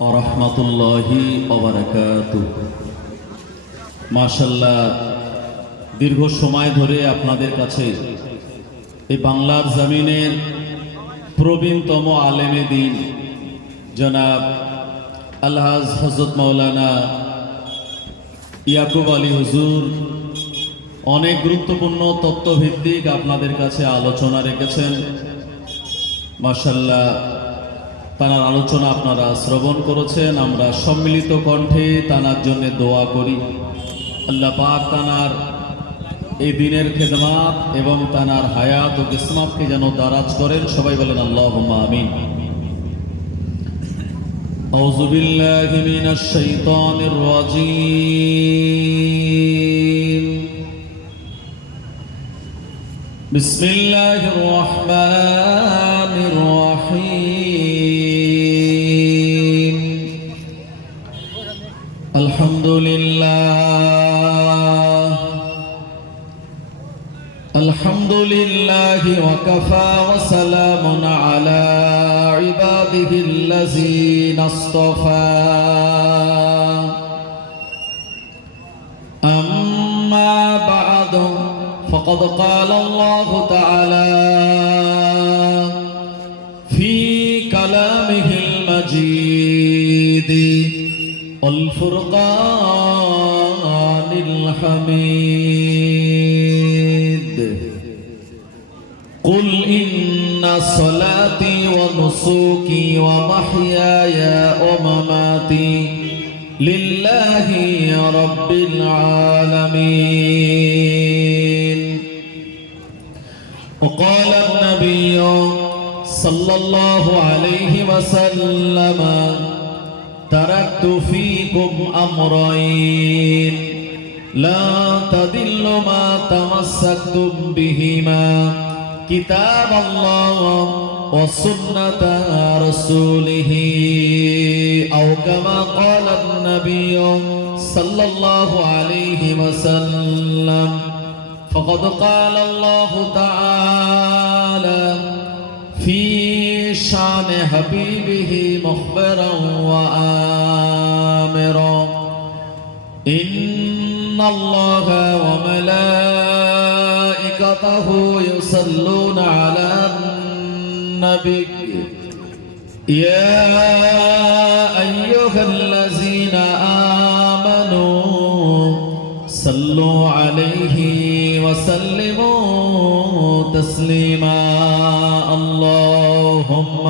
রাহমাতুল্লাহি ওয়া বারাকাতুহু। মাশাআল্লাহ, দীর্ঘ সময় ধরে আপনাদের কাছে এই বাংলার জমিনের প্রবীণতম আলেমে দ্বীন জনাব আলহাজ হযরত মাওলানা ইয়াকুব আলী হুজুর অনেক গুরুত্বপূর্ণ তত্ত্বভিত্তিক আপনাদের কাছে আলোচনা রেখেছেন। মাশাআল্লাহ, তানার আলোচনা আপনারা শ্রবণ করেছেন। আমরা সম্মিলিত কণ্ঠে তানার জন্য দোয়া করি, আল্লাহ পাক তানার এই দিনের খেদমাত এবং তানার হায়াত ও কিসমতকে যেন দারাজ করেন। সবাই বলেন আল্লাহুম্মা আমিন। আউযু বিল্লাহি মিনাশ শাইতানির রাজীম। বিসমিল্লাহির রহমানির রহিম। আলহামদুলিল্লাহি ওয়া কাফা ওয়া সালামুন আলা ইবাদিহিল্লাযীনা ইসতাফা। আম্মা বা'দু ফাকাদ ক্বালা আল্লাহু তাআলা ফি কালামিহিল মাজিদ ওয়াল ফুরকানিল হামিদ। قل إن صلاتي ونسكي ومحياي ومماتي لله رب العالمين. وقال النبي صلى الله عليه وسلم تركت فيكم أمرين لا تضلوا ما تمسكتم بهما كتاب الله وسنة رسوله أو كما قال النبي صلى الله عليه وسلم. فقد قال الله تعالى في شان حبيبه مخبرا وآمرا إن الله وملائكته يصلون على النبي يا أيها الذين آمنوا صلوا عليه وسلموا تسليما. اللهم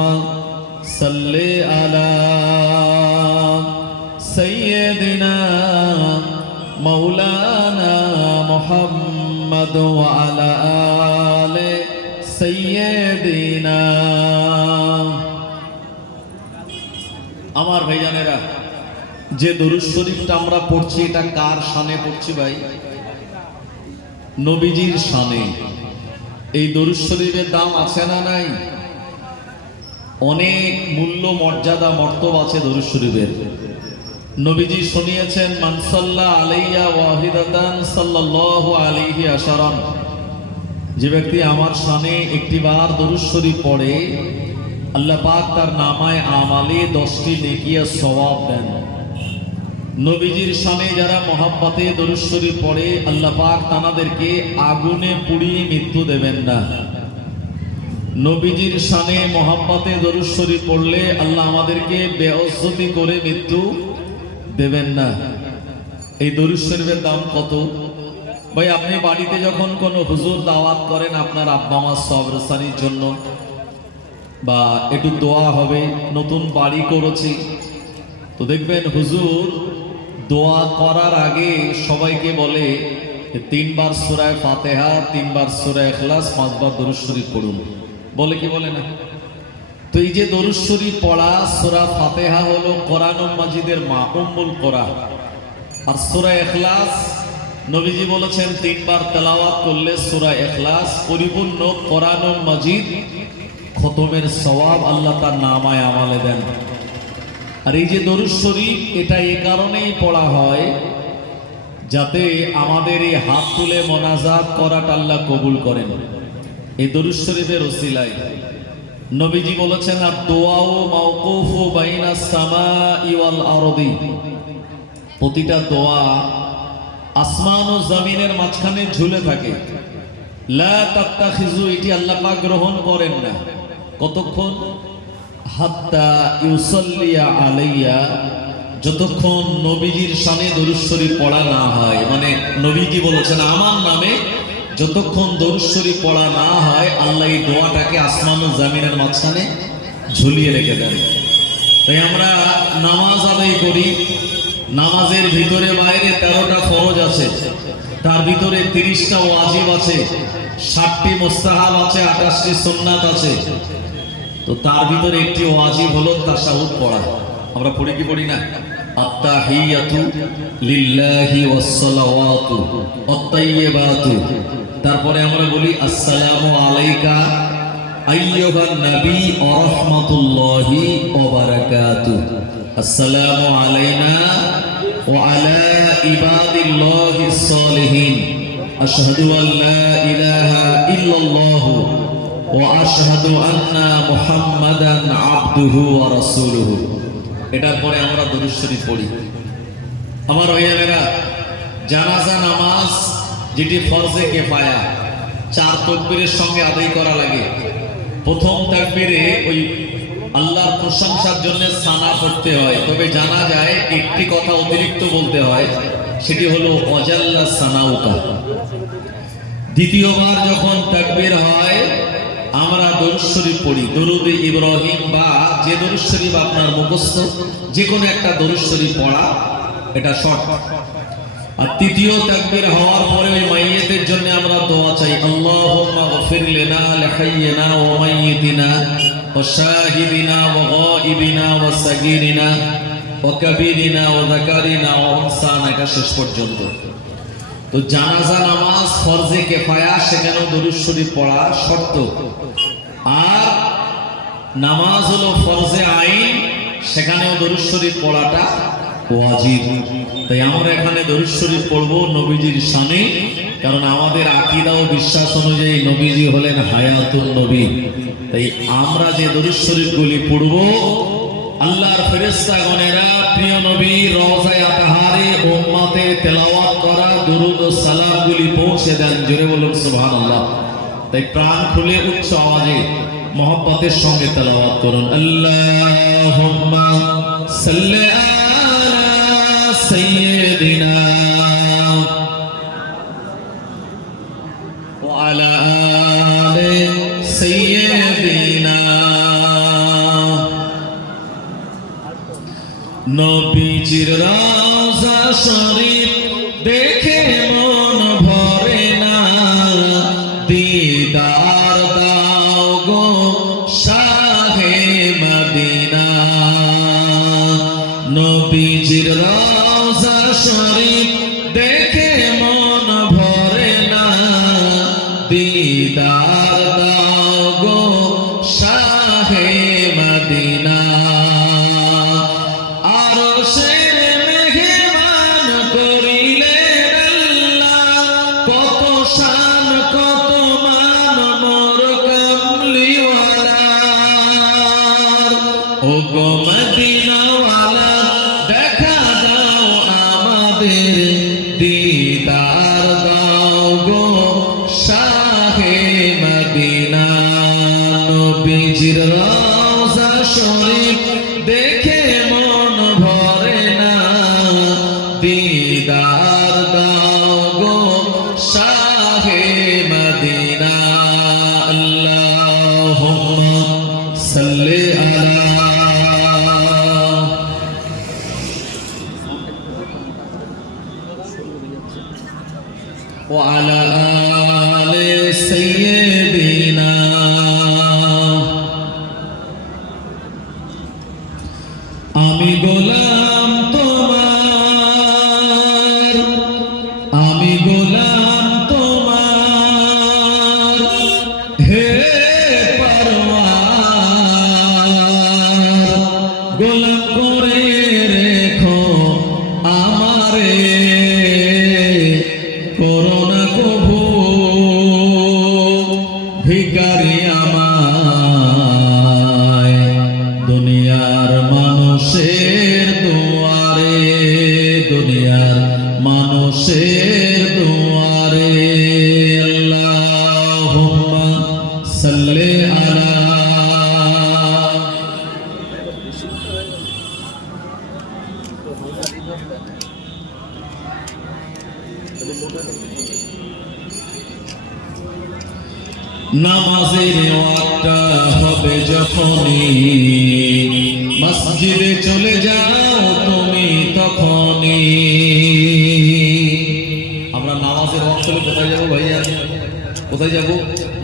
صل على سيدنا مولانا محمد وعلى آل سيدنا. আমার ভাইজানেরা, যে দরুদ শরীফটা আমরা পড়ছি এটা কার শানে পড়ছি ভাই? নবীজির শানে। এই দরুদ শরীফের দাম আছে না নাই? অনেক মূল্য, মর্যাদা, মর্তব আছে দরুদ শরীফের। নবীজি শুনিয়েছেন, মান সাল্লা আলাইয়া ওয়াহিদাতান সাল্লাল্লাহু আলাইহি আশারান। যে ব্যক্তি আমার শানে একটিবার দরুদ শরীফ পড়ে, আল্লাহ পাক তার নামায় আমালে 10টি নেকি আর সওয়াব দেন। নবীজির শানে যারা মহব্বতে দরুদ শরীফ পড়ে, আল্লাহ পাক তাদেরকে আগুনে পুড়িয়ে মৃত্যু দেবেন না। নবীজির শানে মহব্বতে দরুদ শরীফ পড়লে আল্লাহ আমাদেরকে বেইজ্জতি করে মৃত্যু দেবেন না। এই দরুদ শরীফের দাম কত ভাই? আপনি বাড়িতে যখন কোনো হুজুর দাওয়াত করেন আপনার আব্বা মা সবরসানির জন্য, বা একটু দোয়া হবে, নতুন বাড়ি করেছি, তো দেখবেন হুজুর দোয়া করার আগে সবাইকে বলে 3 বার সূরা ফাতিহা, 3 বার সূরা ইখলাস, 5 বার দরুদ শরীফ পড়ুন। বলে কি বলে না? তো এই যে দরুদ শরীফ পড়া, সূরা ফাতিহা হলো কোরআনুল মাজিদের মা, উম্মুল কোরআন। আর সূরা ইখলাস নবীজি বলেছেন 3 বার তেলাওয়াত করলে সূরা ইখলাস পরিপূর্ণ কোরআনুল মাজিদ খতমের সওয়াব আল্লাহ তার নামায় আমালে দেন। আর এই যে দরুদ শরীফ, এটা এই কারণেই পড়া হয় যাতে আমাদের এই হাত তুলে মোনাজাত করাটা আল্লাহ কবুল করেন। এই দরুদ শরীফের ওসিলায় নবীজি বলেছেন আর দোয়াও মাওকুফু বাইনাস সামাই ওয়াল আরদি, প্রতিটা দোয়া আসমান ও জমিনের মাঝখানে ঝুলে থাকে। লা তাত্তাখিজু, এটি আল্লাহ পাক গ্রহণ করেন না। কতক্ষণ? হাত্তা ইউসাল্লিয়া আলাইয়া, যতক্ষণ নবীজির শানে দরুদ শরীফ পড়া না হয়। মানে নবীজি বলেছেন আমার নামে যতক্ষণ দরুদ শরীফ পড়া না হয়, আল্লাহ এই দোয়াটাকে আসমান ও জমিনের মাঝখানে ঝুলিয়ে রেখে দেন। তাই আমরা নামাজ আদায় করি, নামাজের ভিতরে বাইরে 13টা ফরজ আছে, তার ভিতরে 30টা ওয়াজিব আছে, 60টি মুস্তাহাব আছে, 28টি সুন্নাত আছে। তো তার ভিতরে একটি ওয়াজিব হলো তাশাহুদ পড়া। আমরা পড়ি কি পড়ি না? আত্তাহিয়াতু লিল্লাহি ওয়াস সালাওয়াতু ওয়াত তাইয়্যিবাতু। তারপরে আমরা বলি আসসালামু আলাইকা আইয়ুহান নবী ওয়া রাহমাতুল্লাহি ওয়া বারাকাতুহু। আসসালামু আলাইনা ওয়া আলা ইবাদিল্লাহিস সালিহিন। আশহাদু আল লা ইলাহা ইল্লাল্লাহু ওয়া আশহাদু আন্না মুহাম্মাদান আবদুহু ওয়া রাসূলুহু। এটার পরে আমরা দরুদ শরীফ পড়ি। আমার ভাইয়েরা, জানাজা নামাজ যেটি ফরজে কিফায়া, 4 তাকবীরের সঙ্গে আদায় করা লাগে। প্রথম তাকবীরে ওই আল্লাহর প্রশংসার জন্য সানা পড়তে হয়, তবে জানা যায় একটি কথা অতিরিক্ত বলতে হয়, সেটি হলো ওয়াজাল্লা সানাউকা। দ্বিতীয়বার যখন তাকবীর হয় আমরা দরুদ শরীফ পড়ি, দরুদে ইব্রাহিম বা যে দরুদ শরীফ আপনার মুখস্থ, যে কোনো একটা দরুদ শরীফ পড়া, এটা শর্ট। আর তৃতীয় তাকবীর হওয়ার পরে ওই মাইয়িতের জন্য আমরা দোয়া চাই, আল্লাহুম্মা গফির লিনা লিহাইয়িনা ওয়া মাইয়িতিনা ওয়া শাহিদিনা ওয়া গায়িবিনা ওয়া সাগীরিনা ওয়া কাবীরিনা ওয়া যাকারিনা ওয়া উনসানা, এটা শেষ পর্যন্ত। তো জানাজা নামাজ ফরজে কিফায়া, সেখানেও দরুদ শরীফ পড়া শর্ত। আর নামাজ হলো ফরজে আইন, সেখানেও দরুদ শরীফ পড়াটা ওয়াজিব। তাই আমরা এখানে দরুদ শরীফ পড়বো নবীজির শানে, কারণ আমাদের আকীদা ও বিশ্বাস অনুযায়ী নবীজি হলেন হায়াতুন নবী। তাই আমরা যে দরুদ শরীফগুলি পড়বো, আল্লাহর ফেরেশতাগণেরা প্রিয় নবী রওজায়ে আতহারে উম্মতের তেলাওয়াত করা দুরূদ ও সালামগুলি পৌঁছে দেন। জোরে বলুন সুবহানাল্লাহ। তাই প্রাণ খুলে উচ্চ আওয়াজে মহব্বতের সঙ্গে তেলাওয়াত করুন। আল্লাহুম্মা সাল্লি আলা সাইয়্যিদিনা ওয়া আলা আলি সাইয়্যিদিনা। নবীজির রওজা শরীফ দেখে মন ভরে না, দিদার দাও গো শাহে মদিনা। নবীজির রওজা শরীফ দেখে মন ভরে না, দিদার দাও গো শাহে মদিনা। ও গো মদিনাওয়ালা, দেখা দাও আমাদের, দিদার দাও গো শাহে মদিনা। নবীজির রওজা শরীফ দেখে মন ভরে না, দিদার দাও গো শাহে মদিনা। আল্লাহুম্মা সাল্লি আলা ওয়া আলা আলি সাইয়্যিদিনা। আমি গোলাম তোমার, আমি গোলাম তোমার, হে পরওয়ার, গোলাম করে রেখো আমারে, করোনা কভু ভিখারি আমার। নামাজের ওয়াক্তটা হবে যখনই মসজিদে চলে যাও তুমি তখনই। আমরা নামাজের ওয়াক্ত হলে কোথায় যাবো ভাইয়া? কোথায় যাব?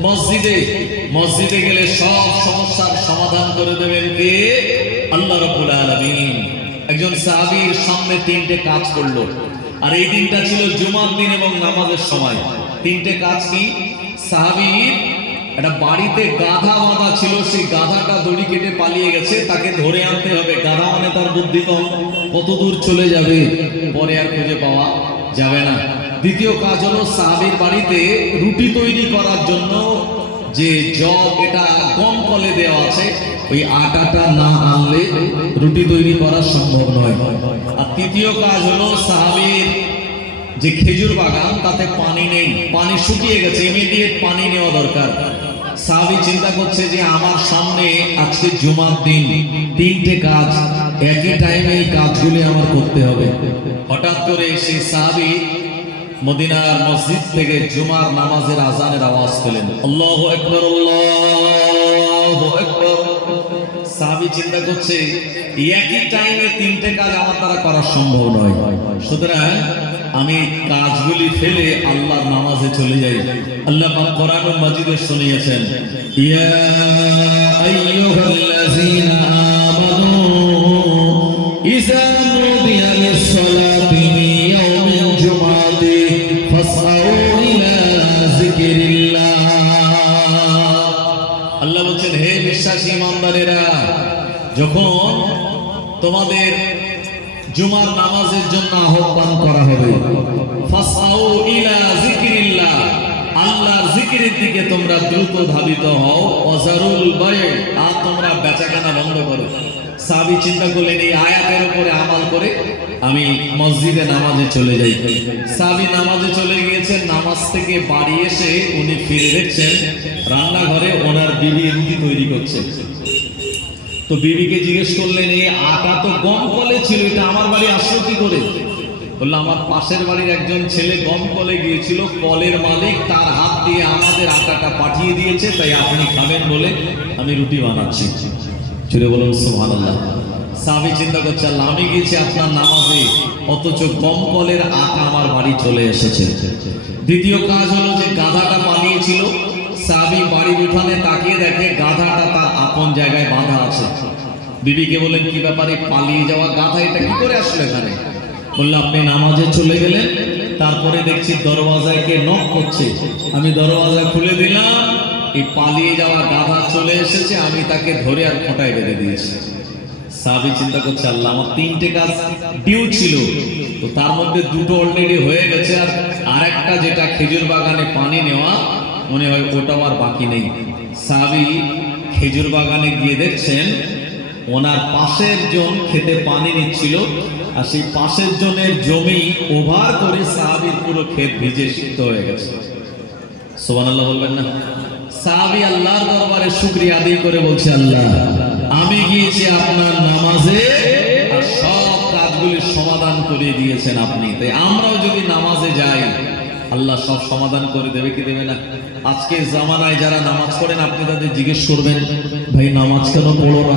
মসজিদে। মসজিদে গেলে সব সমস্যার সমাধান করে দেবেন কে? আল্লাহ রাব্বুল আলামিন। একজন সাহাবীর সামনে তিনটে কাজ করলো, আর এই দিনটা ছিল জুমার দিন এবং নামাজের সময়। তিনটে কাজ কি? সাহাবীর একটা বাড়িতে গাধা বাঁধা ছিল, সেই গাধাটা দড়ি কেটে পালিয়ে গেছে, তাকে ধরে আনতে হবে। গাধা মানে তার বুদ্ধি কম, কত দূর চলে যাবে, পরে আর খুঁজে পাওয়া যাবে না। দ্বিতীয় কাজ হলো সাহাবীর বাড়িতে রুটি তৈরি করার জন্য যে জব, এটা গম কলে দেওয়া আছে, ওই আটাটা না আনলে রুটি তৈরি করা সম্ভব নয়। আর তৃতীয় কাজ হলো সাহাবীর যে খেজুর বাগান, তাতে পানি নেই, পানি শুকিয়ে গেছে, ইমিডিয়েট পানি নেওয়া দরকার। সাহাবী চিন্তা করছে যে আমার সামনে আজকে জুমার দিন, তিনটে কাজ একই টাইমে, এই কাজগুলি আমার করতে হবে। হঠাৎ করে সেই সাহাবী মদিনার মসজিদ থেকে জুমার নামাজের আজানের আওয়াজ পেলেন, আল্লাহু আকবার, আল্লাহু আকবার। সাহাবী চিন্তা করছে একই টাইমে তিনটে কাজ আমার দ্বারা করা সম্ভব নয়, সুতরাং আমি কাজগুলি ফেলে আল্লাহর নামাজে চলে যাই। আল্লাহ পাক কোরআনুল মাজিদে শুনিয়েছেন, ইয়া আইয়ুহাল্লাযীনা আমানু ইযা নুদিয়া লিস-সালাতি মিন ইয়াউমিল জুমআতি ফাসআউ ইলা যিকরিল্লাহ। আল্লাহ বলেন, হে বিশ্বাসী ইমানদারেরা, যখন তোমাদের জুমার নামাজের জন্য আহ্বান করা হবে, ফাসআউ ইলা যিকরিল্লাহ, আল্লাহর জিকিরের দিকে তোমরা দ্রুত ধাবিত হও, ওয়াজারুল বাই', আর তোমরা বেচাকেনা বন্ধ করো। সাহাবী চিন্তা করলেন এই আয়াতের উপরে আমল করে আমি মসজিদে নামাজে চলে যাই। সাহাবী নামাজে চলে গিয়েছেন, নামাজ থেকে বাড়ি এসে উনি ফিরে দেখছেন রান্নাঘরে ওনার বিবি রুটি তৈরি করছে। তো বিবিকে জিজ্ঞেস করলেন, এই আটা তো গম কলে ছিল, এটা আমার বাড়ি আসলো কি করে? বললো, আমার পাশের বাড়ির একজন ছেলে গম কলে গিয়েছিল, কলের মালিক তার হাত দিয়ে আমাদের আটাটা পাঠিয়ে দিয়েছে, তাই আপনি খাবেন বলে আমি রুটি বানাচ্ছি। চলে বলুন সুবহানাল্লাহ। সাহাবী চিন্তা করছে, আল্লাহ, আমি গিয়েছি আপনার নামাজে, অথচ গম কলের আটা আমার বাড়ি চলে এসেছে। দ্বিতীয় কাজ হলো যে গাধাটা পালিয়েছিল, সাহাবী বাড়ির উঠানে তাকিয়ে দেখে গাধাটা তার আপন জায়গায় বাঁধা আছে। বিবিকে বলেন, কি ব্যাপারে, পালিয়ে যাওয়া গাধা এটা কি করে আসলো এখানে? বললো, আপনি নামাজে চলে গেলেন, তারপরে দেখছি দরওয়াজায় কে নক করছে, আমি দরওয়াজা খুলে দিলাম, এই পালিয়ে যাওয়া গাধা চলে এসেছে, আমি তাকে ধরে আর খোঁটায় বেঁধে দিয়েছি। সাহাবী চিন্তা করছে, আল্লাহ, আমার তিনটে কাজ ডিউ ছিল, তো তার মধ্যে দুটো অলরেডি হয়ে গেছে, আর আরেকটা যেটা খেজুর বাগানে পানি নেওয়া, মনে হয় ওটাও আর বাকি নেই। সাহাবী খেজুর বাগানে গিয়ে দেখছেন ওনার পাশের জন খেতে পানি নিচ্ছিল, আর সেই পাশের জনের জমি ওভার করে সাহাবীর পুরো ক্ষেত ভিজে সিক্ত হয়ে গেছে। সুবহানাল্লাহ বলবেন না? সাহাবী আল্লাহর দরবারে শুকরিয়া আদায় করে বলছে, আল্লাহ, আমি গিয়েছি আপনার নামাজে আর সব কাজগুলির সমাধান করে দিয়েছেন আপনি, তাই আমরাও যদি নামাজে যাই আল্লাহ সব সমাধান করে দেবে কি দেবে না? আজকে জামানায় যারা নামাজ পড়েন, আপনি তাদের জিজ্ঞেস করবেন, ভাই নামাজ কেন পড়ো না?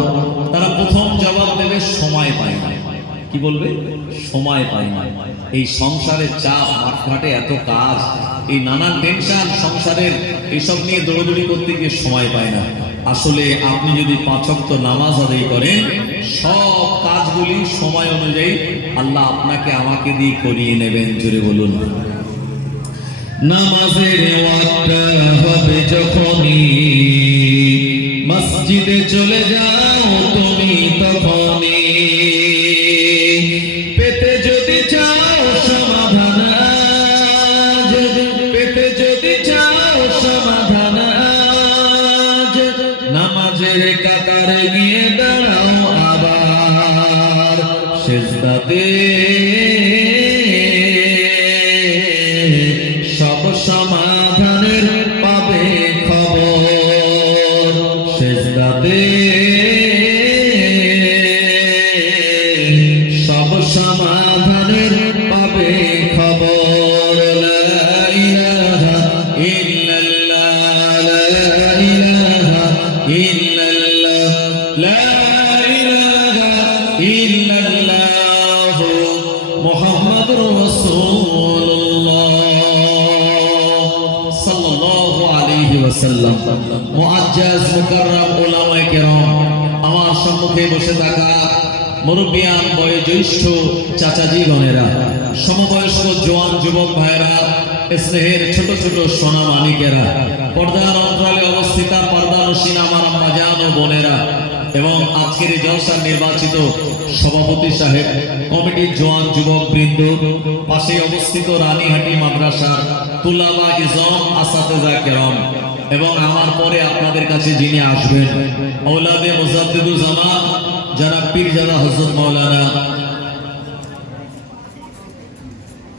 তারা প্রথম জবাব দেবে, সময় পাই না। কি বলবে? সময় পাই না। এই সংসারের চাপ, মাঠঘাটে এত কাজ, এই নানান টেনশন, সংসারের এইসব নিয়ে দৌড়দৌড়ি করতে গিয়ে সময় পায় না। আসলে আপনি যদি 5 ওয়াক্ত নামাজ আদায় করেন, সব কাজগুলি সময় অনুযায়ী আল্লাহ আপনাকে আমাকে দিয়ে করিয়ে নেবেন। জোরে বলুন। নামাজের ওয়াক্তটা হবে যখনই মসজিদে চলে যাও তুমি তখনই, পেতে যদি চাও সমাধান আজ, পেতে যদি চাও সমাধান আজ, নামাজের কাতারে গিয়ে দাঁড়াও আবার সিজদাতে, সব সমাধানের পাবে খবর সিজদাতে, সব সমাধানের পাবে খবর। লা ইলাহা ইল্লাল্লাহ, লা ইলাহা ইল্লাল্লাহ, লা ইলাহা ইল্লাল্লাহ মুহাম্মাদুর রাসূলুল্লাহ সাল্লাল্লাহু আলাইহি ওয়াসাল্লাম। মুআজ্জাজ মুকাররম উলামায়ে কেরাম, আমার সম্মুখে বসে থাকা মুরব্বিয়ান, বয়োজ্যেষ্ঠ চাচাজি গণেরা, সমবয়স্ক জোয়ান যুবক ভাইরা, স্নেহের ছোট ছোট সোনা মানিকেরা, পর্দার অন্তরালে অবস্থিত পর্দানসীন আমার আম্মা জান ও বোনেরা, এবং আজকের এই জলসার নির্বাচিত সভাপতি সাহেব, কমিটির জোয়ান যুবক বৃন্দ, পাশে অবস্থিত রানীহাটি মাদ্রাসার তুলাবা ইজম আসাতেজা কেরাম, এবং আমার পরে আপনাদের কাছে যিনি আসবেন আওলাদে মুজাদ্দিদুল জামান যারা পীরজাদা হযরত মাওলানা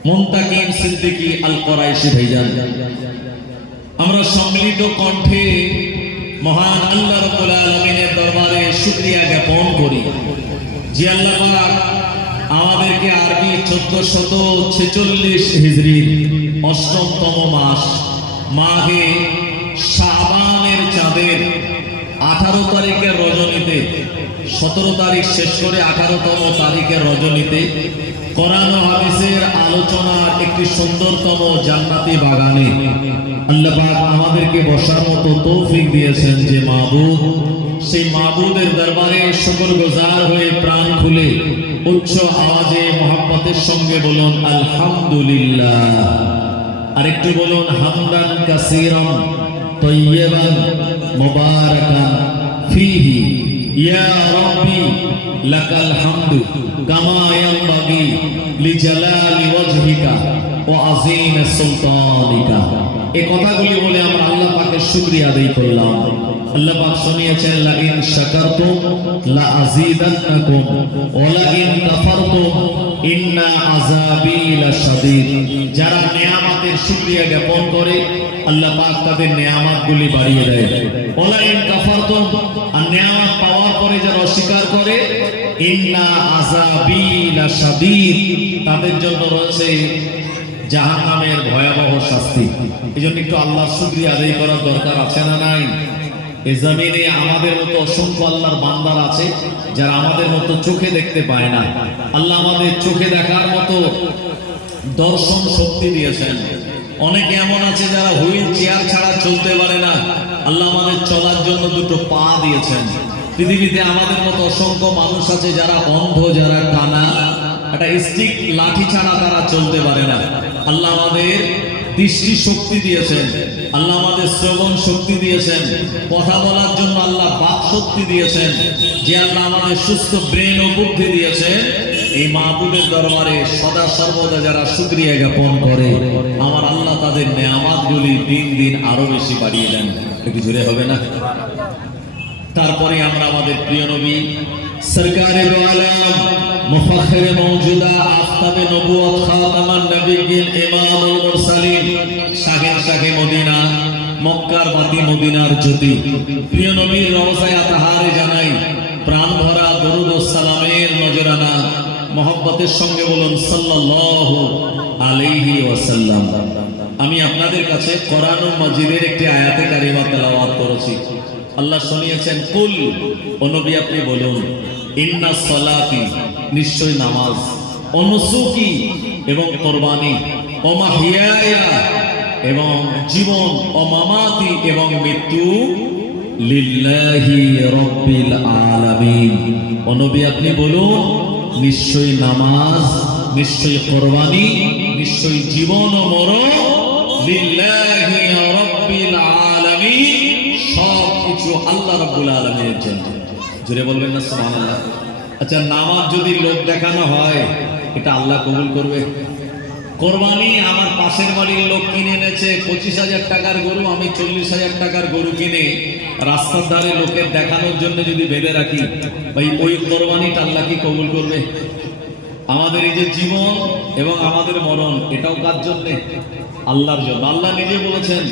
মুনতাকিম সিদ্দিকী আল কুরাইশি ভাইজান, আমরা সম্মিলিত কণ্ঠে মহান আল্লাহ রাব্বুল আলামিনের দরবারে শুকরিয়া জ্ঞাপন করি যে আল্লাহ পাক আমাদেরকে আরবি 1446 হিজরির ৮ম মাস মাহে শাবানের চাঁদের 18 তারিখের রজনীতে, 17 তারিখ শেষ করে 18তম তারিখের রজনীতে কোরআন ও হাদিসের আলোচনার একটি সুন্দরতম জান্নাতি বাগানে আল্লাহ পাক আমাদেরকে বসার মতো তৌফিক দিয়েছেন। যে মাবুদ, সেই মাবুদের দরবারে শুকরগুজার হয়ে প্রাণ খুলে উচ্চ আওয়াজে মহব্বতের সঙ্গে বলুন আলহামদুলিল্লাহ। আরেকটু বলুন হামদান কাসীরান তাইয়্যিবান মুবারাকান ফীহি ইয়া রাব্বি লাকাল হামদু কামা ইয়ানবাগি লিজালালি ওয়াজহিকা ওয়া আযীম সুলতানিকা। এই কথাগুলি বলে আমরা আল্লাহ পাকের শুকরিয়া আদায় করলাম। আল্লাহ পাক শুনিয়েছেন লা ইন শাকারতুম লা আযীদান্নাকুম ওয়া লা ইন কাফারতুম ইন্না আযাবি লাশাদীদ। যারা নিয়ামতের শুকরিয়া জ্ঞাপন করে আল্লাহ পাক তাদের নিয়ামতগুলি বাড়িয়ে দেয়। ওয়া লা ইন কাফারতুম, আর নিয়ামত পাওয়ার পরে যারা অস্বীকার করে ইন্না আযাবি লাশাদীদ, তাদের জন্য রয়েছে জাহান্নামের ভয়াবহ শাস্তি। এজন্য একটু আল্লাহর শুকরিয়া আদায় করার দরকার আছে না নাই? এই জমিনে আমাদের মতো অসংখ্য আল্লাহর বান্দার আছে যারা আমাদের মতো চোখে দেখতে পায় না। আল্লাহ আমাদের চোখে দেখার মতো দর্শন শক্তি দিয়েছেন। অনেকে এমন আছে যারা হুইল চেয়ার ছাড়া চলতে পারে না, আল্লাহ আমাদের চলার জন্য দুটো পা দিয়েছেন। পৃথিবীতে আমাদের মতো অসংখ্য মানুষ আছে যারা অন্ধ, যারা কানা, একটা স্টিক লাঠি ছাড়া তারা চলতে পারে না। আল্লাহ আমাদের দৃষ্টি শক্তি দিয়েছেন, আল্লাহ আমাদের শ্রবণ শক্তি দিয়েছেন, কথা বলার জন্য আল্লাহ বাক শক্তি দিয়েছেন। যে আল্লাহ আমাদের সুস্থ ব্রেন ও বুদ্ধি দিয়েছেন, এই মাহবুবের দরবারে সদা সর্বদা যারা শুকরিয়া জ্ঞাপন করে আমার আল্লাহ তাদের নেয়ামতগুলি দিন দিন আরো বেশি বাড়িয়ে দেন। একটু জোরে হবে না? তারপরে আমরা আমাদের প্রিয় নবী সরকারে দো আলম মুফাখখিরে মওজুদা আফতাবে নবুয়ত খাতামান নবিয়্যিন ইমামুল মুরসালিন শাহে মদিনা মক্কার বাতি মদিনার জ্যোতি প্রিয় নবীর রওজায়ে আতহারে জানাই প্রাণ ভরা দরুদ ও সালামের নজরানা মহব্বতের সঙ্গে বলুন সাল্লাল্লাহু আলাইহি ওয়াসাল্লাম। আমি আপনাদের কাছে কোরআনুল মাজিদের একটি আয়াতে কারিমা তেলাওয়াত করেছি। আল্লাহ শুনিয়েছেন কুল, ও নবী আপনি বলুন ইন্না সলাতি, নিশ্চয় নামাজ, ও নুসুকি এবং কুরবানি, ও মাহিয়ায়া এবং জীবন, ও মামাতি এবং মৃত্যু লিল্লাহি রাব্বিল আলামিন। ও নবী আপনি বলুন নিশ্চয় নামাজ, নিশ্চয় কুরবানি, নিশ্চয় জীবন ও মরণ লিল্লাহি রাব্বিল আলামিন, সব কিছু আল্লাহ রাব্বুল আলামিনের জন্য। জোরে বলবেন না সুবহানাল্লাহ? আচ্ছা, নামাজ যদি লোক দেখানো হয় এটা আল্লাহ কবুল করবে? কোরবানি আমার পাশের বাড়ির লোক কিনে এনেছে 25,000 টাকার গরু, আমি 40,000 টাকার গরু কিনে রাস্তার ধারে লোকের দেখানোর জন্য যদি বেঁধে রাখি, ভাই ওই কোরবানিটা আল্লাহ কি কবুল করবে? আমাদের এই যে জীবন এবং আমাদের মরণ, এটাও কার জন্য? আল্লাহর জন্য। আল্লাহ নিজে বলেছেন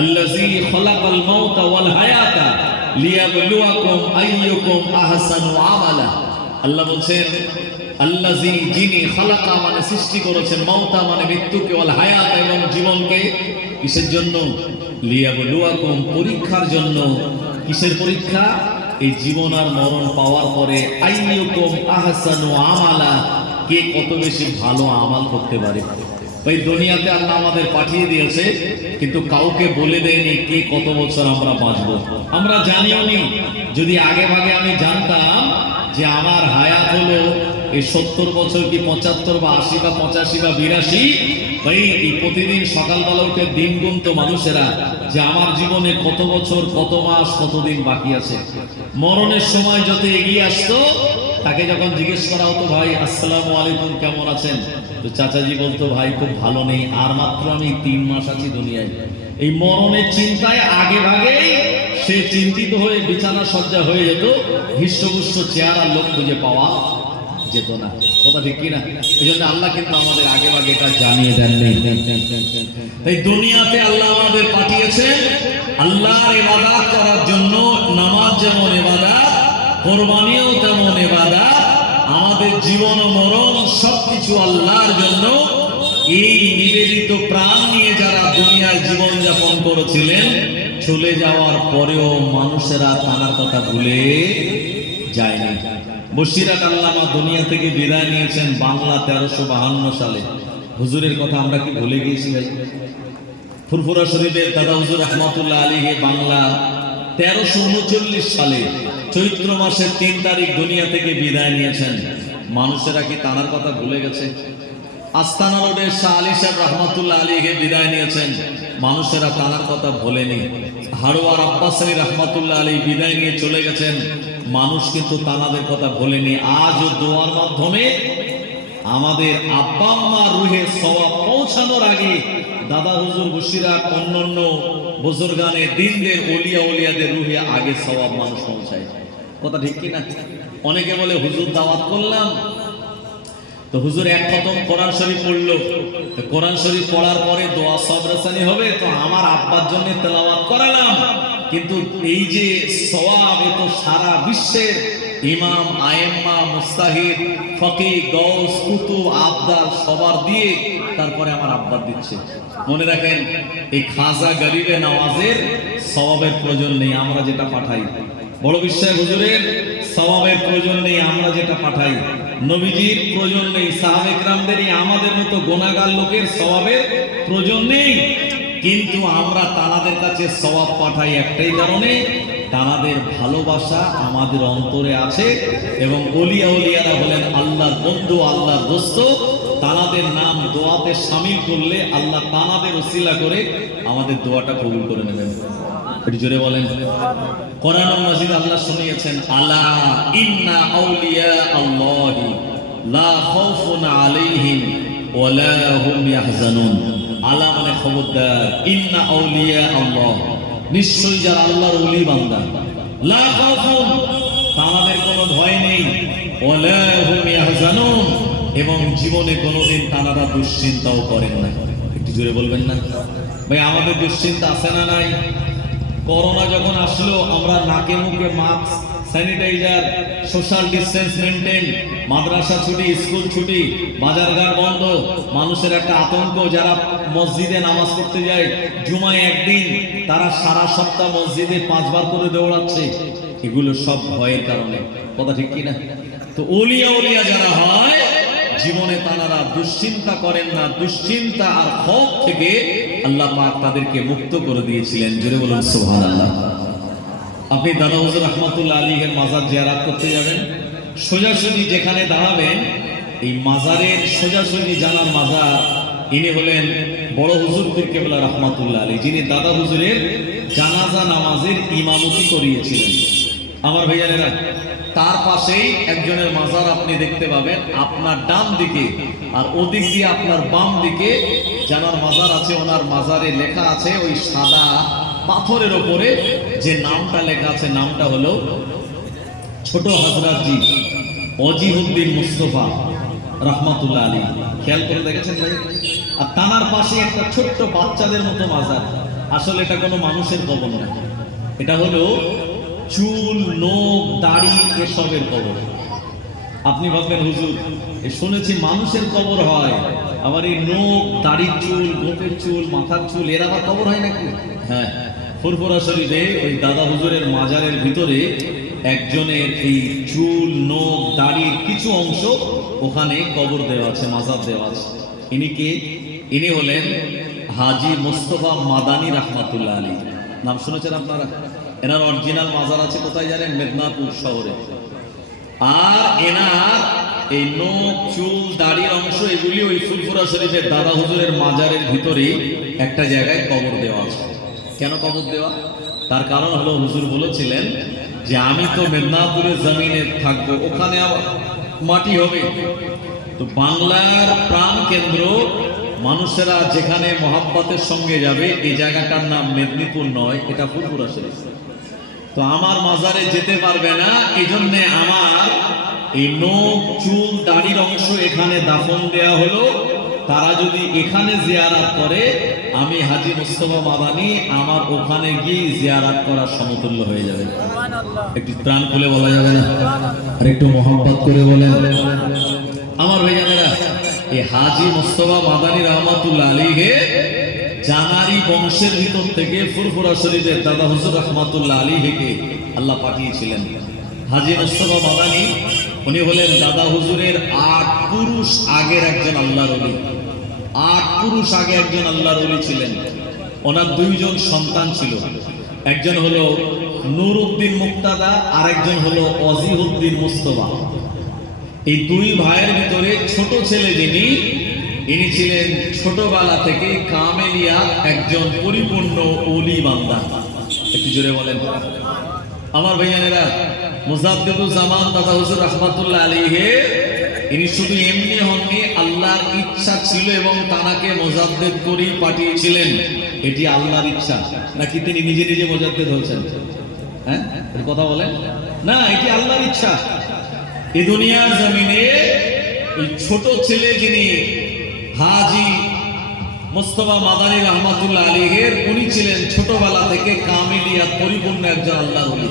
আল্লাযী খালাকাল মাউতা ওয়াল হায়াতা লিয়াবলুয়াকুম আইয়ুকুম আহসানু আমালা। আল্লাহ বলছেন আল্লাযী যিনি খালাকা মানে সৃষ্টি করেছেন, মাউতা মানে মৃত্যুকে, ওয়াল হায়াত এবং জীবনকে, কিসের জন্য? লিয়াবলুয়াকুম পরীক্ষার জন্য। কিসের পরীক্ষা? এই জীবন আর মরণ পাওয়ার পরে আইয়ুকুম আহসানু আমালা, কে কত বেশি ভালো আমাল করতে পারে। এই দুনিয়াতে আল্লাহ আমাদের পাঠিয়ে দিয়েছে, কিন্তু কাউকে বলে দেয়নি কে কত বছর আমরা বাঁচব। আমরা জানিও নি। যদি আগে ভাগে আমি জানতাম যে আমার হায়াত হলো এই 70 বছর কি 75 বা 80 বা 85 বা 82, ভাই এই প্রতিদিন সকালবেলা উঠে দিন গুনতো মানুষেরা যে আমার জীবনে কত বছর, কত মাস, কতদিন বাকি আছে। মরণের সময় যত এগিয়ে আসতো, তাকে যখন জিজ্ঞেস করা হতো ভাই আসসালামু আলাইকুম কেমন আছেন, তো চাচাজি বলতো ভাই খুব ভালো নেই, আর মাত্র আমি 3 মাস আছি দুনিয়ায়। এই মরণের চিন্তায় আগে ভাগেই সে চিন্তিত হয়ে বিছানা সজ্জা হয়ে যেত, হৃষ্টপুষ্ট চেহারা লোক খুঁজে পাওয়া যেত না। কথা ঠিক কিনা? এই জন্য আল্লাহ কিন্তু আমাদের আগে ভাগে এটা জানিয়ে দেননি। তাই দুনিয়াতে আল্লাহ আমাদের পাঠিয়েছেন আল্লাহর ইবাদত করার জন্য। নামাজ যেমন ইবাদত, কুরবানিও তেমন ইবাদত, আমাদের জীবন ও মরণ সবকিছু আল্লাহর জন্য। এই নিবেদিত প্রাণ নিয়ে যারা দুনিয়ায় জীবন যাপন করেছিলেন, চলে যাওয়ার পরেও মানুষেরা তার কথা ভুলে যায়নি। বশিরাত আল্লামা দুনিয়া থেকে বিদায় নিয়েছেন বাংলা 1352 সালে। হুজুরের কথা আমরা কি ভুলে গিয়েছি ভাই? ফুরফুরা শরীফের দাদা হুজুর রহমাতুল্লাহ আলাইহি বাংলা 1339 সালে চৈত্র মাসের 3 তারিখ দুনিয়া থেকে বিদায় নিয়েছেন। মানুষেরা কি তার কথা ভুলে গেছে? আস্তানা রোডের শাহ আলী সাহেব রহমাতুল্লাহ আলাইহি বিদায় নিয়েছেন, মানুষেরা তার কথা ভোলেনি। হারোয়ার আব্বাস আলী রহমাতুল্লাহ আলাইহি বিদায় নিয়ে চলে গেছেন, মানুষ কিন্তু তাদের কথা ভোলেনি। আজও দোয়ার মাধ্যমে আমাদের আব্বা আম্মার রুহে সওয়াব পৌঁছানোর আগে দাদা হুজুর বশিরাত অন্যান্য বুজুর্গানে দিনদের ওলিয়া ওলিয়াদের রুহে আগে সওয়াব মানুষ পৌঁছায়। কথা ঠিক কিনা? অনেকে বলে হুজুর দাওয়াত করলাম তো হুজুর এক খতম কোরআন শরীফ পড়লো, কোরআন শরীফ পড়ার পরে দোয়া সবরাসানি হবে, তো আমার আব্বার জন্য তেলাওয়াত করালাম, কিন্তু এই যে সওয়াব এ তো সারা বিশ্বের ইমাম, আয়েম্মা, মুস্তাহিদ, ফকিহ, গৌস, কুতুব, আবদার সবার দিয়ে তারপরে আমার আব্বার দিচ্ছে। মনে রাখেন, এই খাজা গরিবে নওয়াজের সওয়াবের প্রয়োজন নেই, আমরা যেটা পাঠাই। বড় বিশ্বাস হুজুরের সওয়াবের প্রয়োজন নেই, আমরা যেটা পাঠাই। নবীজির প্রয়োজন নেই, সাহাবে কিরামদেরই আমাদের মতো গুনাহগার লোকের সওয়াবের প্রয়োজন নেই, কিন্তু আমরা তাদের কাছে সওয়াব পাঠাই একটাই কারণে, তাদের ভালোবাসা আমাদের অন্তরে আছে। এবং ওলিয়া ওলিয়ারা হলেন আল্লাহর বন্ধু, আল্লাহর দোস্ত। তাদের নাম দোয়াতে শামিল করলে আল্লাহ তাদের ওসিলা করে আমাদের দোয়াটা কবুল করে নেবেন। একটু জোরে বলেন। কোরআন মাজিদ আল্লাহ শুনিয়েছেন, আলা ইন্না আউলিয়া আল্লাহি লা খাউফুন আলাইহিম ওয়া লা হুম ইয়াহজানুন। আলা মানে খবরদার, ইন্না আউলিয়া আল্লাহ, নিশ্চয়ই যারা আল্লাহর ওলি বান্দা, লা খাউফুন তাদের কোনো ভয় নেই, ওয়া লা হুম ইয়াহজানুন এবং জীবনে কোনোদিন তারা দুশ্চিন্তাও করেন না। একটু জোরে বলবেন না ভাই? আমাদের দুশ্চিন্তা আছে না নাই? করোনা যখন আসলো, আমরা নাকে মুখে mask, sanitiser, social distance maintain, মাদ্রাসা ছুটি, স্কুল ছুটি, বাজারঘাট বন্ধ, মানুষের একটা আতঙ্ক। যারা মসজিদে নামাজ পড়তে যায় জুমায় একদিন, তারা সারা সপ্তাহ মসজিদে 5 বার করে দৌড়াচ্ছে। এগুলো সব ভয়ের কারণে। কথা ঠিক কিনা? তো ওলিয়া ওলিয়া যারা হয়, জীবনে তারা দুশ্চিন্তা করেন না। দুশ্চিন্তা আর খৌফ থেকে আল্লাহ পাক তাদেরকে মুক্ত করে দিয়েছিলেন। জোরে বলুন সুবহানাল্লাহ। আপনি দাদা হুজুর রহমাতুল্লাহ আলাইহির মাজার জিয়ারত করতে যাবেন, সোজাসুজি যেখানে দাঁড়াবেন, এই মাজারের সোজাসুজি জানার মাজার, ইনি হলেন বড় হুজুর পীর কেবলা রহমাতুল্লাহ আলাইহি, যিনি দাদা হুজুরের জানাজা নামাজের ইমামতি করিয়েছিলেন। আমার ভাইয়ারা, তার পাশেই একজনের মাজার আপনি দেখতে পাবেন, আপনার ডান দিকে, আর ওদিক দিয়ে আপনার বাম দিকে জানার মাজার আছে। ওনার মাজারে লেখা আছে ওই সাদা পাথরের ওপরে যে নামটা লেখা আছে, নামটা হলো ছোট হযরতজি ওজিহুদ্দিন মুস্তাফা রহমাতুল্লাহ আলাইহি। খেয়াল করে দেখেছেন ভাই? আর তার পাশে একটা ছোট্ট বাচ্চাদের মতো মাজার। আসলে এটা কোনো মানুষের কবর না, এটা হলো চুল, নখ, দাড়ি এসবের কবর। আপনি ভাববেন হুজুর শুনেছি মানুষের কবর হয়, আবার এই নখ, দাড়ির চুল, গোপের চুল, মাথার চুল এর আবার কবর হয় নাকি? হ্যাঁ, ফুরফুরা শরীফে ওই দাদা হুজুরের মাজারের ভিতরে একজনের এই চুল, নখ, দাড়ির কিছু অংশ ওখানে কবর দেওয়া আছে, মাজার দেওয়া আছে। ইনি কে? ইনি হলেন হাজী মোস্তফা মাদানী রহমাতুল্লাহ আলী। নাম শুনেছেন আপনারা? এনার অরিজিনাল মাজার আছে কোথায় জানেন? মেদিনীপুর শহরে। আর এনার এই নখ, চুল, দাড়ির অংশ এগুলি ওই ফুরফুরা শরীফের দাদা হুজুরের মাজারের ভিতরে একটা জায়গায় কবর দেওয়া আছে। কেন কবর দেওয়া? তার কারণ হলো হুজুর বলেছিলেন যে আমি তো মেদিনীপুরের জমিনে থাকবো, ওখানে আবার মাটি হবে। তো বাংলার প্রাণ কেন্দ্র, মানুষেরা যেখানে মহাব্বতের সঙ্গে যাবে, এই জায়গাটার নাম মেদিনীপুর নয়, এটা ফুরফুরা শরীফ। তো আমার মাজারে যেতে পারবে না, এই জন্যে আমার এই নখ, চুল, দাড়ির অংশ এখানে দাফন দেয়া হলো। তারা যদি এখানে জিয়ারাত করে, আমি হাজী মুস্তফা মাদানী আমার ওখানে গিয়ে জিয়ারাত করার সমতুল্য হয়ে যাবে। একটু প্রাণ খুলে বলা যাবে না? আর একটু মোহাম্মত করে বলেন। আমার ভাইজানেরা, এই হাজী মুস্তফা মাদানী রহমাতুল্লাহ আলাইহি জানারি বংশের ভিতর থেকে ফুরফুরা শরীফের দাদা হুজুর রহমাতুল্লাহ আলাইহিকে আল্লাহ পাঠিয়েছিলেন। হাজী মুস্তফা মাদানী উনি হলেন দাদা হুজুরের 8 পুরুষ আগের একজন আল্লাহর ওলি। 8 পুরুষ আগে একজন আল্লাহর ওলি ছিলেন। ওনার 2 জন সন্তান ছিল, একজন হলো নুরউদ্দিন মুক্তাদা, আর একজন হলো অজিহউদ্দিন মুস্তফা। এই 2 ভাইয়ের ভিতরে ছোট ছেলে যিনি, ইনি ছিলেন ছোটবেলা থেকে কামেলিয়া একজন পরিপূর্ণ ওলি বান্দা। একটু জোরে বলেন। আমার ভাইয়ানেরা, মুজাদ্দিদুল জামান দাদা হুজুর রহমাতুল্লাহ আলাইহি ইনি শুধু এমনি হননি, আল্লাহর ইচ্ছা ছিল এবং তানাকে মুজাদ্দিদ করেই পাঠিয়েছিলেন। এটি আল্লাহর ইচ্ছা নাকি তিনি নিজে নিজে মুজাদ্দিদ হয়েছেন? হ্যাঁ, কথা বলেন না, এটি আল্লাহর ইচ্ছা। এই দুনিয়ার জমিনে এই ছোট ছেলে যিনি হাজী মুস্তফা মাদানী রহমাতুল্লাহ আলাইহির, উনি ছিলেন ছোটবেলা থেকে কামিলিয়াত পরিপূর্ণ একজন আল্লাহর ওলি।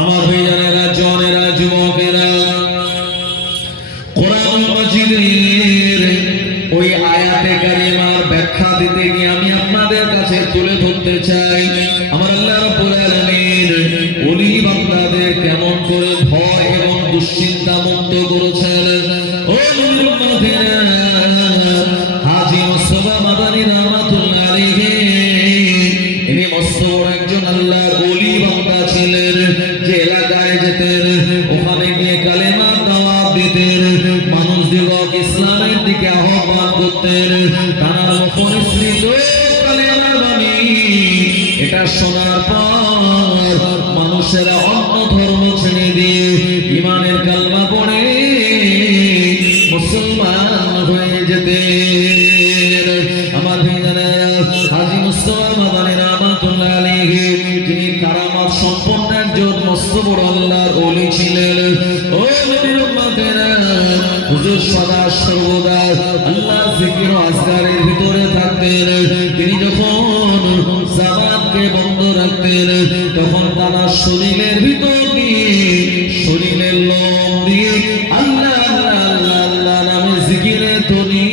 আমার ভাইজানেরা, জনেরা, যুবকেরা, কোরআন মাজিদের ওই আয়াতে কারিমার ব্যাখ্যা দিতে গিয়ে আমি আপনাদের কাছে তুলে ধরতে চাই আমার আল্লাহ রাব্বুল আলামিন ওলি বান্দাদের কেমন করে ভয় এবং দুশ্চিন্তা মুক্ত করেছেন। ও মুমিনেরা, হাজী মুস্তফা মাদানী রহমাতুল্লাহ আলাইহি ইনি মস্ত বড় একজন আল্লাহর ওলি বান্দা ছিলেন। যে এলাকায় যেতেন ওখানে গিয়ে কালেমার দাওয়াত দিতেন, মানুষ দিগক ইসলামের দিকে আহ্বান করতেন। তার মুখনিসৃত কালেমার বাণী এটা শোনার পর মানুষেরা অন্য ধর্ম ছেড়ে দিয়ে ঈমানের কালমা পড়ে মুসলমান হয়ে যেতেন। আমার ভাইজানেরা, হাজী মুস্তফা মাদানী রহমাতুল্লাহ আলাইহি যিনি কারামাত সম্পন্ন একজন মস্ত বড় আল্লাহর ওলি ছিলেন। ও নবীর উম্মতেরা, হুজুর সদা সর্বদা আল্লাহর জিকির ও আজকারের ভিতরে থাকতেন। তিনি যখন জামাতকে বন্ধ রাখতেন, তখন তার শরীরের ভিতর দিয়ে, শরীরের লোম দিয়ে আল্লাহ আল্লাহ আল্লাহ আল্লাহ নামে জিকিরে তনি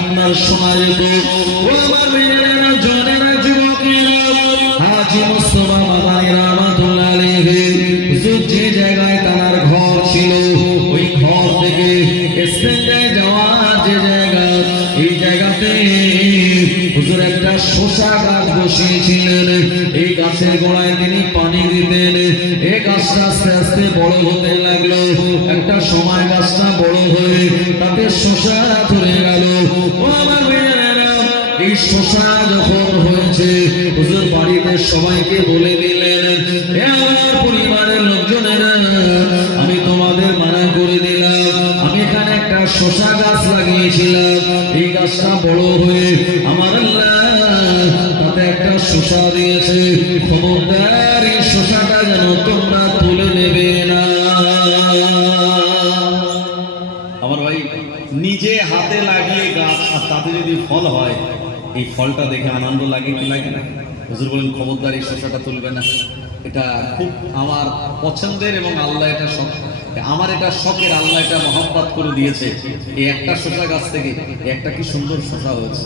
আপনার শোনা যেত। ও আমার মেয়েরা, জনেরা, যুবকেরা, হাজী মুস্তফা মাদানী রহমাতুল্লাহ আলাইহি হুজুর যে জায়গায় তার ঘর ছিল, ওই ঘর থেকে স্টেজে যাওয়ার যে জায়গা, এই জায়গাতে হুজুর একটা শসা গাছ বসিয়েছিলেন। এই গাছের গোড়ায় তিনি পানি দিতেন। এই গাছটা আস্তে আস্তে বড় হতে লাগলো। একটা সময় গাছটা বড় হয়ে তাতে শসা ধরে গেল। ও আমার ভাইয়েরা, এই শসা যখন হয়েছে, হুজুর বাড়িতে সবাইকে বলে দিলেন, হে আমার পরিবারের লোকজনেরা, আমি তোমাদের মানা করে দিলাম, আমি এখানে একটা শসা গাছ লাগিয়েছিলাম। এই গাছটা বড় হয়ে আমার আল্লাহ তাতে একটা শসা দিয়েছে। খবরদার এই শসাটা যেন তোমরা তুলে নেবে না। আমার ভাই, নিজে হাতে লাগিয়ে গাছ আর তাতে যদি ফল হয়, এই ফলটা দেখে আনন্দ লাগে কি লাগে না? হুজুর বলেন খবরদার এই শসাটা তুলবে না। এটা খুব আমার পছন্দের এবং আল্লাহ এটা আমার এটা শখের, আল্লাহ এটা মহব্বত করে দিয়েছে। এই একটা শসা গাছ থেকে একটা কি সুন্দর শসা হয়েছে।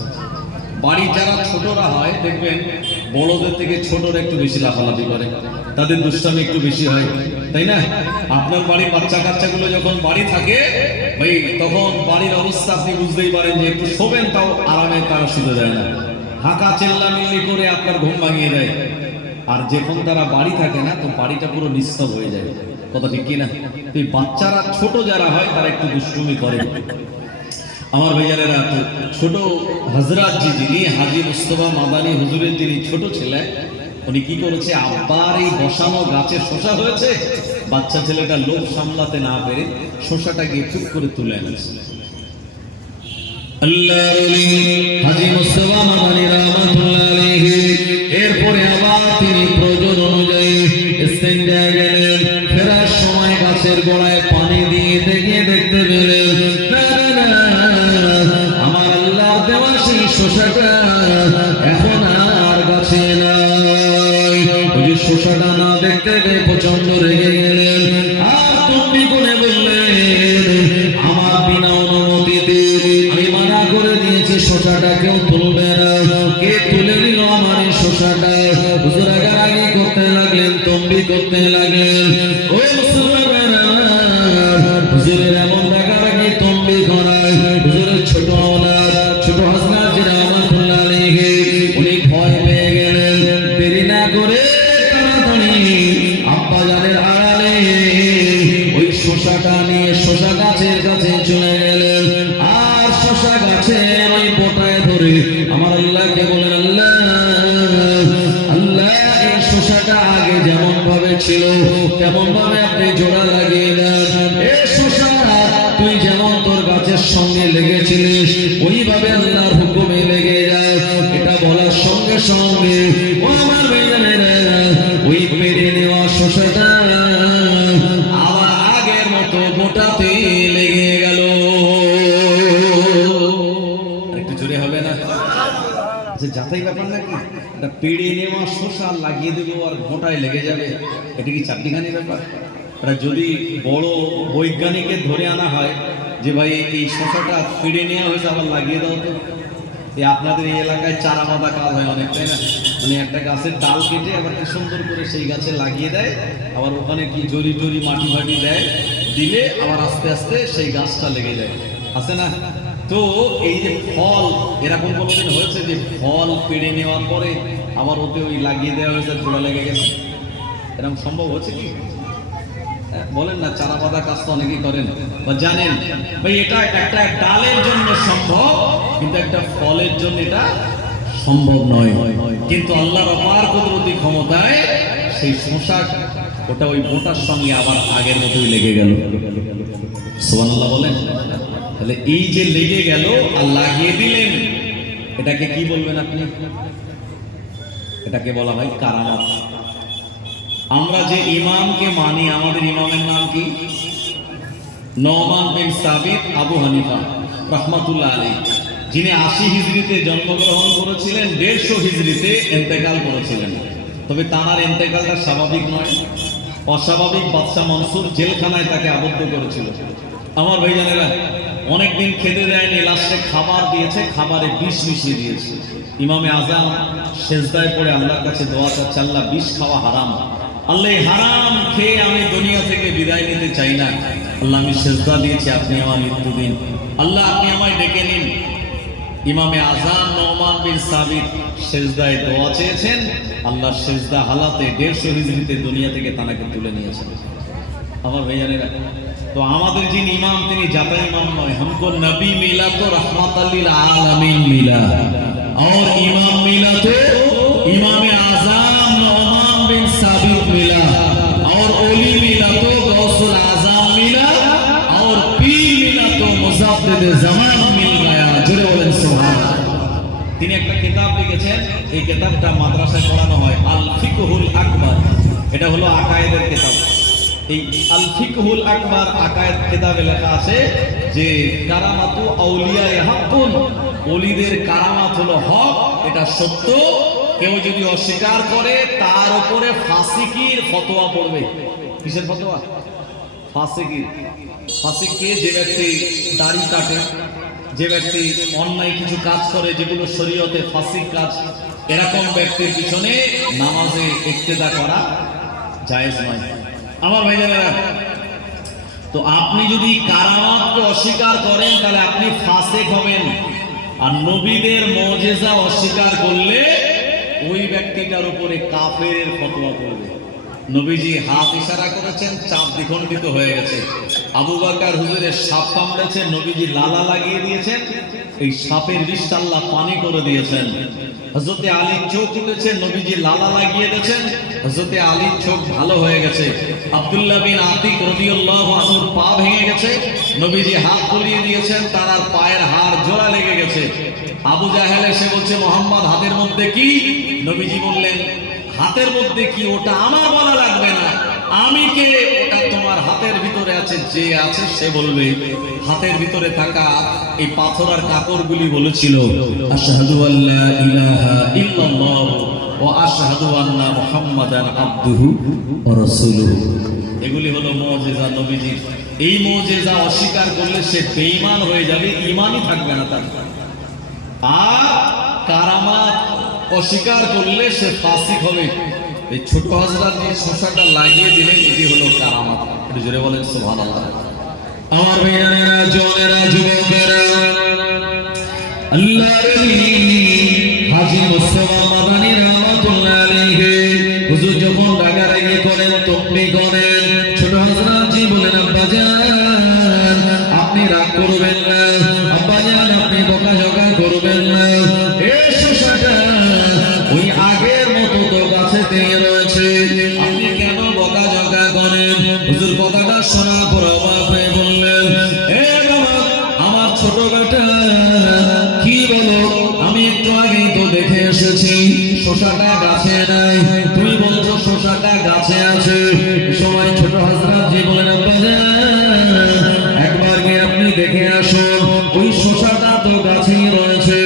বাড়ি যারা ছোটরা হয় দেখবেন বড়দের থেকে ছোটরা একটু বেশি লাফালাফি করে, তাদের দুষ্টামি একটু বেশি হয়, তাই না? আপনার বাড়ির বাচ্চা কাচ্চাগুলো যখন বাড়ি থাকে ভাই, তখন বাড়ির অবস্থা আপনি বুঝতেই পারেন যে একটু শোবেন তাও আরামে তারা শুতে দেয় না, হাঁকা চেল্লামিল্লি করে আপনার ঘুম ভাঙিয়ে দেয়। আর যখন তারা বাড়ি থাকে না তো বাড়িটা পুরো নিস্তব হয়ে যায়, কথা ঠিক কিনা? তো এই বাচ্চারা ছোট যারা হয় তারা একটু দুষ্টুমি করে। আমার ভাইয়ারেরা, তো ছোট হযরত জি যিনি হাজী মুস্তাফা মাদানী হুজুরের যিনি ছোট ছেলে, উনি কি করেছে, আব্বার এই বসানো গাছের শসা হয়েছে, বাচ্চা ছেলেটা লোভ সামলাতে না পেরে শসাটা গিয়ে চুপ করে তুলে এনেছে। আল্লাহর ওলি হাজী মুস্তাফা মাদানী রাহমাতুল্লাহ আলাইহি এরপরে আবার তিনি প্রয়োজন অনুযায়ী ইস্তেঞ্জায় গেলেন। ফেরার সময় গাছের গোড়ায় পানি দিয়ে দেখতে পেলেন আমার আল্লাহর দেওয়া সেই শসাটা এখন আর গাছে নাই। ওই শসাটা না দেখতে পেয়ে প্রচন্ড রেগে গেলেন আর তম্বি করে বললেন, আমার বিনা অনুমতিতে আমি মানা করে দিয়েছি শসাটা কেউ তুলবে না। কে তুলে দিল আমার এই শসাটা? হুজুর আগে করতে লাগলেন, তম্বি করতে লাগলেন। ও মুসলমানেরা, হুজুরের এমন রাগারাগি তম্বি করায় হুজুরের ছোট ওলাদ ছোট হযরত জি রাহমাতুল্লাহ আলাইহি উনি ভয় পেয়ে গেলেন। দেরি না করে তাড়াতাড়ি আব্বা জানের আড়ালে ওই শসাটা নিয়ে শসা গাছের কাছে চলে গেলেন আর শসা গাছের ওই পোটায় ধরে আমার আল্লাহকে বলেন, আল্লাহ আল্লাহ এই শসাটা আগে যেমন ভাবে ছিল তেমন ভাবে আপনি জোড়া লাগিয়ে দেন। এই শসা তুই যেমন তোর গাছের সঙ্গে লেগেছিলিস ওইভাবে আল্লাহর হুকুমে লেগে যায়। এটা বলার সঙ্গে সঙ্গে ও আমার ভাইজানেরা, ওই পেরে নেওয়া শসাটা আবার আগের মতো মোটাতে লেগে গেল। একটু জোরে হবে না? যে যাতাই ব্যাপার নাকি, এটা পেড়ে নেওয়া শসা লাগিয়ে দেবো আর মোটায় লেগে যাবে, এটা কি চারটিখানি ব্যাপার? এটা যদি বড় বৈজ্ঞানিকের ধরে আনা হয় যে ভাই এই শসাটা পেড়ে নেওয়া হয়েছে আবার লাগিয়ে দাও তো, এই আপনাদের এই এলাকায় চারা বাঁধা কাজ হয় অনেক, তাই না? মানে একটা গাছের ডাল কেটে আবার কি সুন্দর করে সেই গাছে লাগিয়ে দেয়, আবার ওখানে কি জরি জরি মাটি ফাটি দেয়, দিলে আবার আস্তে আস্তে সেই গাছটা লেগে যায়, আছে না? তো এই যে ফল, এরকম কোনোদিন হয়েছে যে ফল পেড়ে নেওয়ার পরে আবার ওতে ওই লাগিয়ে দেওয়া হয়েছে, জোড়া লেগে গেছে? এরকম সম্ভব হচ্ছে কি? বলেন না, চারা পাতা কাজ তো অনেকেই করেন বা জানেন ভাই, এটা একটা ডালের জন্য সম্ভব কিন্তু একটা ফলের জন্য এটা সম্ভব নয়। কিন্তু আল্লাহর অপার কুদরতি ক্ষমতায় সেই শসা ওটা ওই বোটার সঙ্গে আবার আগের মতোই লেগে গেল। সুবহানাল্লাহ বলেন। তাহলে এই যে লেগে গেল আর লাগিয়ে দিলেন, এটাকে কি বলবেন আপনি? এটাকে বলা হয় কারামাত। আমরা যে ইমামকে মানি, আমাদের ইমামের নাম কি? নোমান বিন সাবিত আবু হানিফা রাহমাতুল্লাহ আলাইহি, যিনি 80 হিজরিতে জন্মগ্রহণ করেছিলেন, 150 হিজরিতে ইন্তেকাল করেছিলেন। তবে তার ইন্তেকালটা স্বাভাবিক নয়, অস্বাভাবিক। বাদশাহ মনসুর জেলখানায় তাকে আবদ্ধ করেছিল। আমার ভাইজানেরা, অনেকদিন খেতে দেয়নি, লাস্টে খাবার দিয়েছে, খাবারে বিষ মিশিয়ে দিয়েছে। ইমামে আজম সেজদায় পড়ে আল্লাহর কাছে দোয়া চাচ্ছে, আল্লাহ বিষ খাওয়া হারাম, আল্লাহ হারাম খেয়ে আমি দুনিয়া থেকে বিদায় নিতে চাই না, আল্লাহ আমি সেজদা দিয়েছি, আপনি আমার মৃত্যু দিন, আল্লাহ আপনি আমায় ডেকে নিন। ইমামে আজম নোমান বিন সাবিত সেজদায় দোয়া চেয়েছেন, আল্লাহ সেজদা হালাতে 150 হিজরিতে দুনিয়া থেকে তাকে তুলে নিয়েছেন। আমার ভাইজানেরা, तो हमारे जिन इमाम তিনি जाता इमाम नয়, हमको नबी मिला तो रहमत लिल आलमीन मिला, और इमाम मिला तो इमाम आज़म नौमान बिन साबित मिला, और ओली मिला तो गौसुल आज़म मिला, और पीर मिला तो मुज़ाफ्फिर ज़मान मिल गया। जुड़े बोलें सुभान अल्लाह। তিনি একটা কিতাব লিখেছেন, এই কিতাবটা মাদ্রাসায় পড়ানো হয়, আল ফিকহুল আকবার। এটা হলো আকায়েদের কিতাব। এই আল ফিকহুল আকবার আকায়েদ কিতাবে লেখা আছে যে কারামাতু আউলিয়া হাক্কুন, ওলিদের কারামাত হলো হক, এটা সত্য, কেউ যদি অস্বীকার করে তার উপরে ফাসিকির ফতোয়া পড়বে। কিসের ফতোয়া? ফাসিকির। ফাসিক কে? যে ব্যক্তি দাড়ি কাটে, যে ব্যক্তি অন্যায় কিছু কাজ করে যেগুলো শরীয়তে ফাসিক কাজ, এরকম ব্যক্তির পিছনে নামাজে ইক্তেদা করা জায়েজ নয়। আমার ভাইজানেরা, তো আপনি যদি কারামাতকে অস্বীকার করেন তাহলে আপনি ফাসিক হবেন, আর নবীদের মুজিজা অস্বীকার করলে ওই ব্যক্তিটার উপরে কাফেরের ফতোয়া পড়বে। নবীজি হাত ইশারা করেছেন, চাপ দ্বিখণ্ডিত হয়ে গেছে। আবু বকর হুজুরের সাপ কামড়েছে, নবীজি লালা লাগিয়ে দিয়েছেন, এই সাপের বিষটা আল্লাহ পানি করে দিয়েছেন। হযরতে আলীর চোখ উঠেছে, নবীজি লালা লাগিয়ে দিয়েছেন, হযরতে আলীর চোখ ভালো হয়ে গেছে। আব্দুল্লাহ বিন আতিক রাদিয়াল্লাহু আনহুর পা ভেঙে গেছে, নবীজি হাত বুলিয়ে দিয়েছেন, তার আর পায়ের হাড় জোড়া লেগে গেছে। আবু জাহেল এসে বলছে, মোহাম্মদ হাতের মধ্যে কি? নবীজি বললেন, হাতের মধ্যে কি ওটা আমার বলা লাগবে না, আমি কে ওটা তোমার হাতের ভিতরে আছে, যে আছে সে বলবে। হাতের ভিতরে থাকা এই পাথর আর কাপড়গুলি বলেছিল, আশহাদু আল্লা ইলাহা ইল্লাল্লাহ ওয়া আশহাদু আন্না মুহাম্মাদান আবদুহু ওয়া রাসূলুহু। এগুলি হলো মুজিজা নবীজির। এই মুজিজা অস্বীকার করলে সে বেঈমান হয়ে যাবে, ঈমানই থাকবে না তার। আর কারামাত অস্বীকার করলে সে ফাসিক হবে। এই ছোট হযরত যে শশাটা লাগিয়ে দিলেন, এটি হলো কারামাত। একটু জোরে বলেন সুবহানাল্লাহ। আমার ভাইয়েরা, জনেরা, যুবকেরা, আল্লাহর হাজী মুস্তাফা মাদানী রাহমাতুল্লাহ আলাইহি হুজুর যখন রাগারাগি করেন, তকবীর করেন, ছোট হযরত জি বলেন, আব্বাজান আপনি রাগ করবেন না, আব্বাজান আপনি বকাঝকা করবেন না, এই শশাটা ওই আগের মতো তো গাছেতেই রয়েছে, আপনি কেন বকাঝকা করেন? হুজুর কথাটা শোনার পর অবাক হয়ে বললেন, এ বাবা, আমার ছোট বেটা, কি বলো? আমি একটু আগেই তো দেখে এসেছি শশাটা গাছে নাই, তুমি বলছো শশাটা গাছে আছে। সময় ছোট হযরত জি বলেন, আব্বাজান একবার গিয়ে আপনি দেখে আসুন, ওই শশাটা তো গাছেই রয়েছে।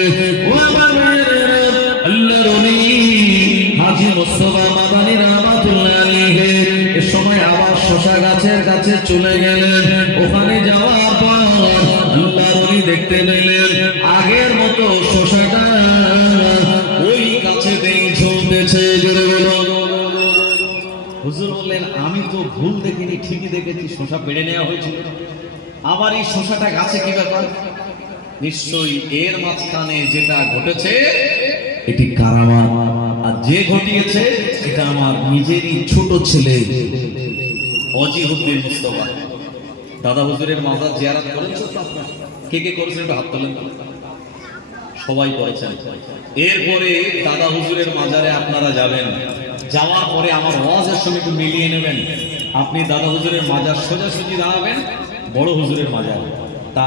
ও আমার আল্লাহর ওলি হাজী মুস্তাফা মাদানী রাহমাতুল্লাহ আলাইহি এ সময় আবার শশা গাছের কাছে চলে গেলেন। ওখানে যাওয়ার পর আল্লাহর ওলি দেখতে পেলেন আগের মতো শশাটা ওই গাছেতেই ঝুলতেছে। হুজুর বললেন, আমি তো ভুল দেখিনি, ঠিকই দেখেছি, শশা পেড়ে নেওয়া হয়েছিল। আবার এই শশাটা গাছে কি ব্যাপার? নিশ্চয়ই এর মাঝখানে যেটা ঘটেছে এটি কারামাত, আর যে ঘটিয়েছে এটা আমার নিজেরই ছোট ছেলে ওয়াজিহুদ্দিন মুস্তাফা। দাদা হুজুরের মাজার জিয়ারত করেছেন তো আপনারা? কে কে করেছেন একটু হাত তোলেন। সবাই করেছেন। এরপরে দাদা হুজুরের মাজারে আপনারা যাবেন, যাওয়ার পরে আমার ওয়াজের সঙ্গে একটু মিলিয়ে নেবেন। আপনি দাদা হুজুরের মাজার সোজাসুজি দাঁড়াবেন, বড় হুজুরের মাজার